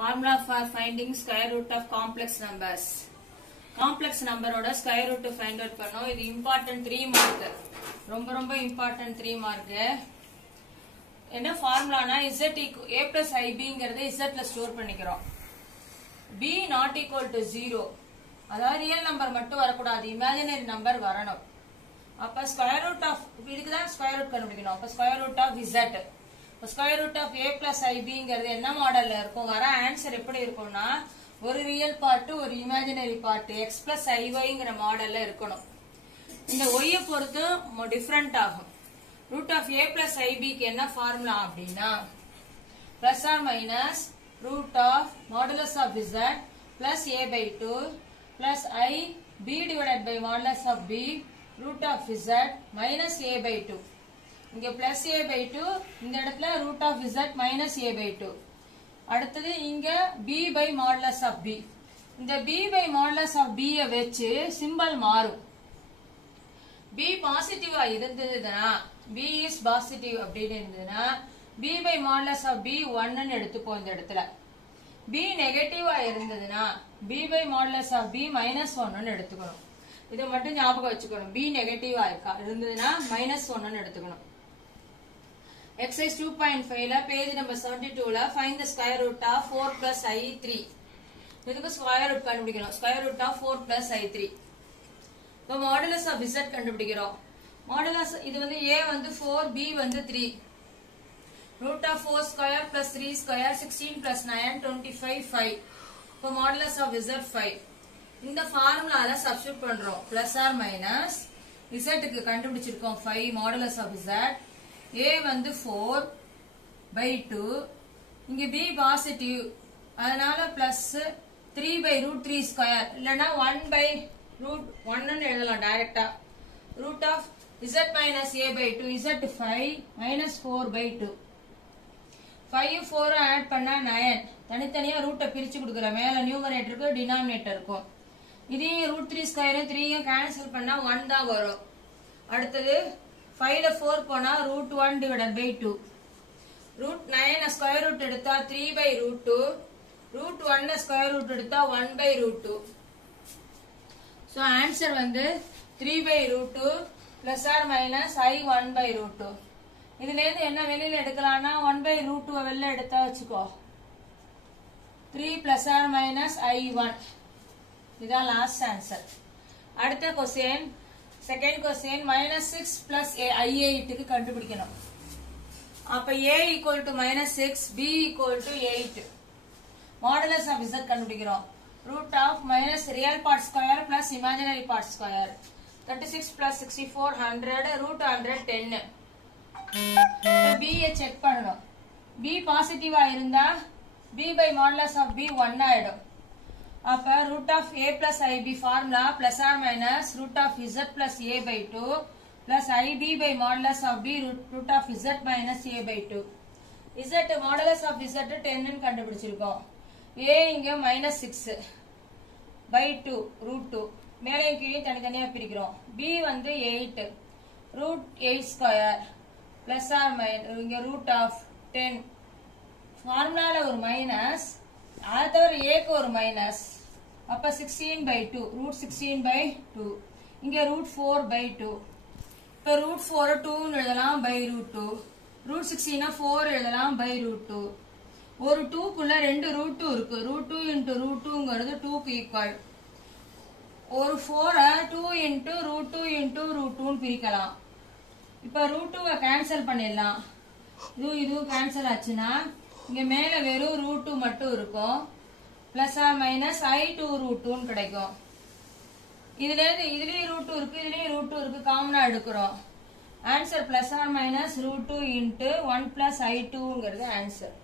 Formula for finding square root of complex numbers. Complex number oda square root find out பண்ணோம். இது important 3 mark. ரொம்ப important 3 mark. என்ன ஃபார்முலானா z a plus ib ங்கறதை z ல store பண்ணிக்கிறோம். b not equal to 0. அதாவது real number மட்டும் வரக்கூடாது, imaginary number வரணும். அப்ப ஸ்கொயர் ரூட் ஆஃப் இதுக்கு தான் ஸ்கொயர் ரூட் கண்டுபிடிக்கணும். அப்ப square root of z square root of a plus ib ங்கிறது என்ன மாடல்ல இருக்கும்? வர ஆன்சர் எப்படி இருக்கும்னா ஒரு ரியல் பார்ட் ஒரு imaginary part x plus iy ங்கற மாடல்ல இருக்கணும். இந்த y பொறுத்து டிஃபரண்ட் ஆகும். Root of a plus ib க்கு என்ன ஃபார்முலா அப்படினா plus or minus root of modulus of z plus a by 2 plus I b divided by modulus of b root of z minus a by 2. இங்க plus a by 2, இந்த இடத்துல root of z minus a by 2. அடுத்தது இங்க b by modulus of b. இந்த b by modulus of b வச்சு symbol மாறும். b பாசிட்டிவா இருந்ததுனா b is positive அப்படின்னு இருந்ததுனா b by modulus of b 1 ன்னு எடுத்துப்போம். இந்த இடத்துல b நெகட்டிவா இருந்ததுனா b by modulus of b minus 1 ன்னு எடுத்துக்கணும். இத மட்டும் ஞாபகம் வச்சுக்கணும். b நெகட்டிவா இருந்ததுனா minus 1 ன்னு எடுத்துக்கணும். Exercise 2.5 ல page number 72 ல find the square root of 4 plus i3. இதுக்கு square root கண்டுபிடிக்கணும். square root of 4 plus i3. இப்போ modulus of z கண்டுபிடிக்கிறோம். modulus இது வந்து a வந்து 4, b வந்து 3. root of 4 square plus 3 square 16 plus 9 25 5. இப்போ modulus of z 5. இந்த ஃபார்முலால சப்ஸ்டிட்யூட் பண்றோம். plus or minus z க்கு கண்டுபிடிச்சிருக்கோம் 5 modulus of z. a வந்து 4 by 2. இங்க b பாசிட்டிவ், அதனால plus 3 by root 3 square இல்லனா 1 by root 1 ன்னு எழுதலாம் டைரக்டா. root of z minus a by 2 z 5 minus 4 by 2. 5 4 add பண்ணா 9. தனித்தனியா ரூட்டை பிரிச்சு கொடுக்கற மேல நியூமரேட்டருக்கு டினாமினேட்டருக்கும். இதே root 3 ஸ்கொயர் 3 கேன்சல் பண்ணா 1 தான் வரும். அடுத்தது 5 ல 4 போனா root 1 divided by 2. root 9 square root எடுத்தா 3 by root 2. root 1 square root எடுத்தா 1 by root 2. சோ ஆன்சர் வந்து 3 by root 2 plus or minus I 1 by root 2. இதுல இருந்து என்ன வெளியில எடுக்கலாம்னா 1 by root 2 வெளியில எடுத்தா வச்சுக்கோ 3 plus or minus I 1. இதான் லாஸ்ட் ஆன்சர். அடுத்த question second question -6 plus i8 க்கு கண்டுபிடிக்கணும். அப்ப a equal to -6, b equal to 8. modulus of z கண்டுபிடிக்கிறோம். root of minus real part square plus imaginary part square. 36 plus 64 100 root 110. b I check பண்ணனும். b பாசிட்டிவா இருந்தா b by modulus of b 1 ஆயிடும். அப்ப root of a plus ib formula plus or minus root of z plus a by 2 plus ib by modulus of b root of z minus a by 2. z modulus of z 10 ன்னு கண்டுபிடிச்சிருக்கோம். a இங்க -6 by 2 root 2. மேலே கீழே தனித்தனியா பிரிக்கிறோம். b வந்து 8 root 8 square plus or minus இங்க root of 10. ஃபார்முலால ஒரு மைனஸ், அது தவிர a க்கு ஒரு மைனஸ். அப்ப 16 by 2 root 16 by 2. இங்க root 4 by 2. இப்ப root 4 2 ன்னு எழுதலாம் by root 2. root 16 4 எழுதலாம் by root 2. ஒரு 2 குள்ள ரெண்டு root 2 இருக்கு. root 2 into root 2 ங்கிறது 2 க்கு ஈக்குவல். ஒரு 4 2 into root 2 into root 2 ன்னு பிரிக்கலாம். இப்ப root 2 கேன்சல் பண்ணிடலாம். இது கேன்சல் ஆச்சுன்னா இங்க மேல வெறும் root 2 மட்டும் இருக்கும். plus or minus I 2 root 2 ன்னு கிடைக்கும். இதுலயே root 2 இருக்கு, இதுலயே root 2 இருக்கு, காமனா எடுக்கிறோம். Answer plus or minus root 2 into 1 plus I 2 ங்கிறது ஆன்சர்.